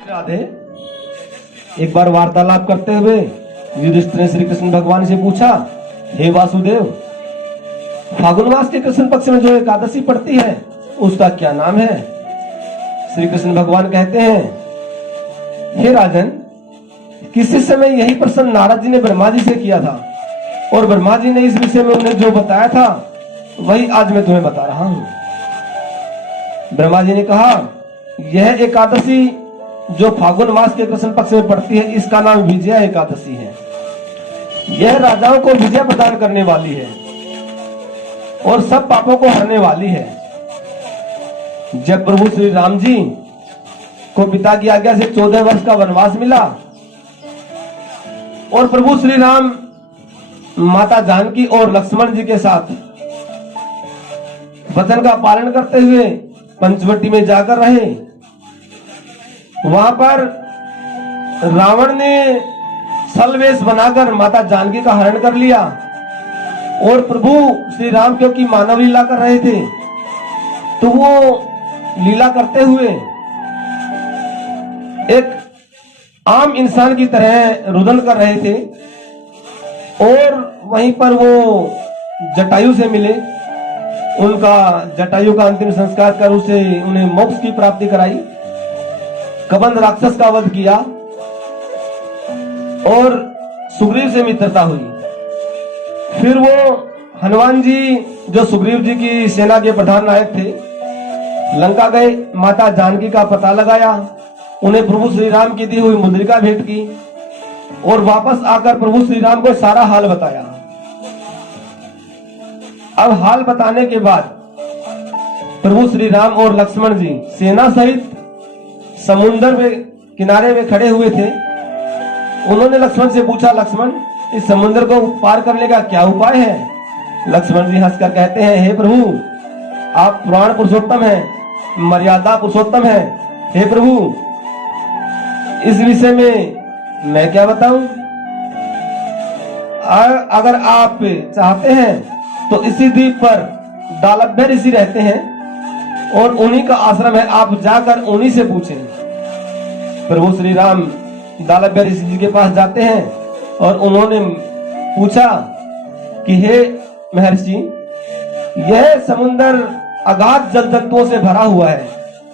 राधे। एक बार वार्तालाप करते हुए युधिष्ठिर ने श्री कृष्ण भगवान से पूछा, हे वासुदेव, फागुन मास के कृष्ण पक्ष में जो एकादशी पड़ती है उसका क्या नाम है? श्री कृष्ण भगवान कहते हैं, हे राजन, किसी समय यही प्रश्न नारद जी ने ब्रह्मा जी से किया था और ब्रह्मा जी ने इस विषय में उन्हें जो बताया था वही आज मैं तुम्हें बता रहा हूं। ब्रह्मा जी ने कहा, यह एकादशी जो फागुन मास के कृष्ण पक्ष में पड़ती है इसका नाम विजया एकादशी है। यह राजाओं को विजय प्रदान करने वाली है और सब पापों को हरने वाली है। जब प्रभु श्री राम जी को पिता की आज्ञा से 14 वर्ष का वनवास मिला और प्रभु श्री राम माता जानकी और लक्ष्मण जी के साथ वचन का पालन करते हुए पंचवटी में जाकर रहे, वहां पर रावण ने छलवेश बनाकर माता जानकी का हरण कर लिया और प्रभु श्री राम क्योंकि मानव लीला कर रहे थे तो वो लीला करते हुए एक आम इंसान की तरह रुदन कर रहे थे और वहीं पर वो जटायु से मिले। उनका जटायु का अंतिम संस्कार कर उन्हें मोक्ष की प्राप्ति कराई, कबंध राक्षस का वध किया और सुग्रीव से मित्रता हुई। फिर वो हनुमान जी जो सुग्रीव जी की सेना के प्रधान नायक थे, लंका गए, माता जानकी का पता लगाया, उन्हें प्रभु श्री राम की दी हुई मुद्रिका भेंट की और वापस आकर प्रभु श्री राम को सारा हाल बताया। अब हाल बताने के बाद प्रभु श्री राम और लक्ष्मण जी सेना सहित समुद्र में किनारे में खड़े हुए थे। उन्होंने लक्ष्मण से पूछा, लक्ष्मण, इस समुद्र को पार करने का क्या उपाय है? लक्ष्मण जी हंसकर कहते हैं, हे प्रभु, आप पुराण पुरुषोत्तम हैं, मर्यादा पुरुषोत्तम हैं। हे प्रभु, इस विषय में मैं क्या बताऊं? अगर आप चाहते हैं तो इसी द्वीप पर दालभ्य ऋषि रहते हैं और उन्हीं का आश्रम है, आप जाकर उन्हीं से पूछें। प्रभु श्री राम दालभ्य ऋषि जी के पास जाते हैं और उन्होंने पूछा कि हे महर्षि, यह समुद्र अगाध जल जंतुओं से भरा हुआ है,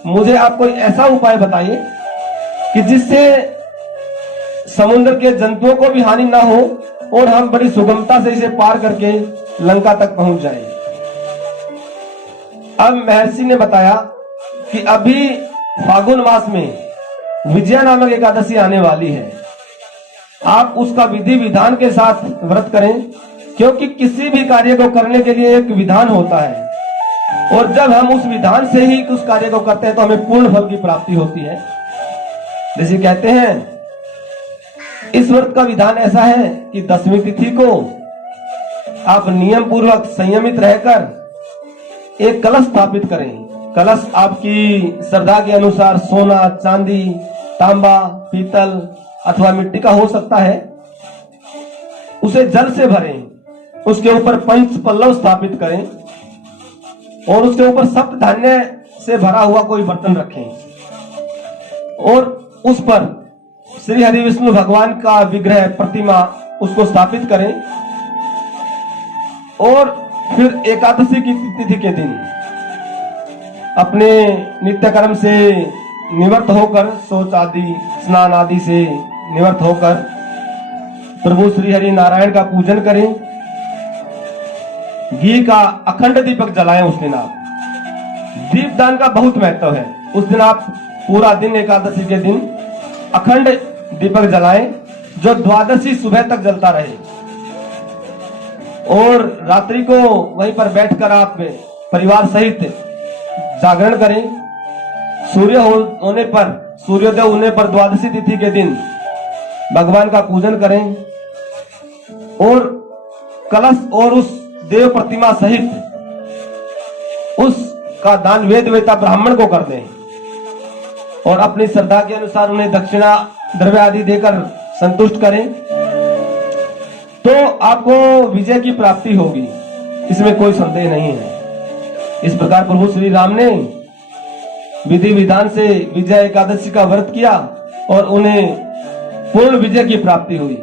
मुझे आप कोई ऐसा उपाय बताइए कि जिससे समुद्र के जंतुओं को भी हानि ना हो और हम बड़ी सुगमता से इसे पार करके लंका तक पहुंच जाएं। अब महर्षि ने बताया कि अभी फागुन मास में विजया नामक एकादशी आने वाली है, आप उसका विधि विधान के साथ व्रत करें, क्योंकि किसी भी कार्य को करने के लिए एक विधान होता है और जब हम उस विधान से ही उस कार्य को करते हैं तो हमें पूर्ण फल की प्राप्ति होती है। जैसे कहते हैं, इस व्रत का विधान ऐसा है कि 10वीं तिथि को आप नियम पूर्वक संयमित रहकर एक कलश स्थापित करें। कलश आपकी श्रद्धा के अनुसार सोना, चांदी, तांबा, पीतल अथवा मिट्टी का हो सकता है। उसे जल से भरें, उसके ऊपर पंच पल्लव स्थापित करें और उसके ऊपर सप्त धान्य से भरा हुआ कोई बर्तन रखें और उस पर श्री हरि विष्णु भगवान का विग्रह, प्रतिमा उसको स्थापित करें और फिर एकादशी की तिथि के दिन अपने नित्य कर्म से निवृत्त होकर, शौच आदि, स्नान आदि से निवृत्त होकर प्रभु श्री हरि नारायण का पूजन करें। घी का अखंड दीपक जलाएं। उस दिन आप दीपदान का बहुत महत्व है। उस दिन आप पूरा दिन, एकादशी के दिन अखंड दीपक जलाएं जो द्वादशी सुबह तक जलता रहे और रात्रि को वहीं पर बैठकर आप परिवार सहित जागरण करें। सूर्योदय होने पर द्वादशी तिथि के दिन भगवान का पूजन करें और कलश और उस देव प्रतिमा सहित उसका दान वेद वेता ब्राह्मण को कर दें और अपनी श्रद्धा के अनुसार उन्हें दक्षिणा द्रव्य आदि देकर संतुष्ट करें, तो आपको विजय की प्राप्ति होगी, इसमें कोई संदेह नहीं है। इस प्रकार प्रभु श्री राम ने विधि विधान से विजय एकादशी का व्रत किया और उन्हें पूर्ण विजय की प्राप्ति हुई।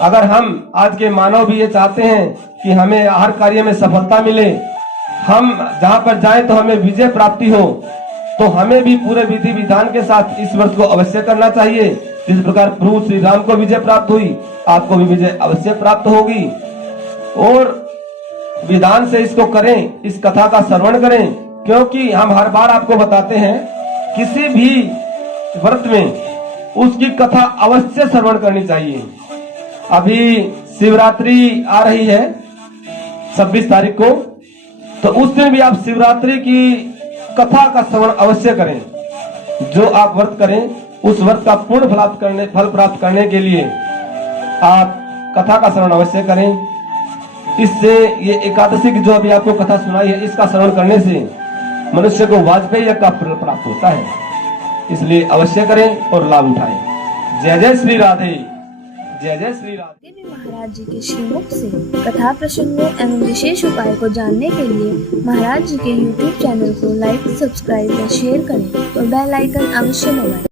अगर हम आज के मानव भी ये चाहते हैं कि हमें हर कार्य में सफलता मिले, हम जहां पर जाएं तो हमें विजय प्राप्ति हो, तो हमें भी पूरे विधि विधान के साथ इस व्रत को अवश्य करना चाहिए। जिस प्रकार प्रभु श्री राम को विजय प्राप्त हुई, आपको भी विजय अवश्य प्राप्त होगी। और विधान से इसको करें, इस कथा का श्रवण करें, क्योंकि हम हर बार आपको बताते हैं किसी भी व्रत में उसकी कथा अवश्य श्रवण करनी चाहिए। अभी शिवरात्रि आ रही है 26 तारीख को, तो उस दिन भी आप शिवरात्रि की कथा का श्रवण अवश्य करें। जो आप व्रत करें उस व्रत का पूर्ण फल प्राप्त करने के लिए आप कथा का श्रवण अवश्य करें। इससे ये एकादशी की जो अभी आपको कथा सुनाई है, इसका श्रवण करने से मनुष्य को वाजपेयी यज्ञ का फल प्राप्त होता है। इसलिए अवश्य करें और लाभ उठाएं। जय जय श्री राधे, जय जय श्री राधे। देवी महाराज जी के श्रीमुख से कथा प्रसंगों एवं विशेष उपाय को जानने के लिए महाराज जी के YouTube चैनल को लाइक, सब्सक्राइब और शेयर करें और बेल आइकन अवश्य दबाएं।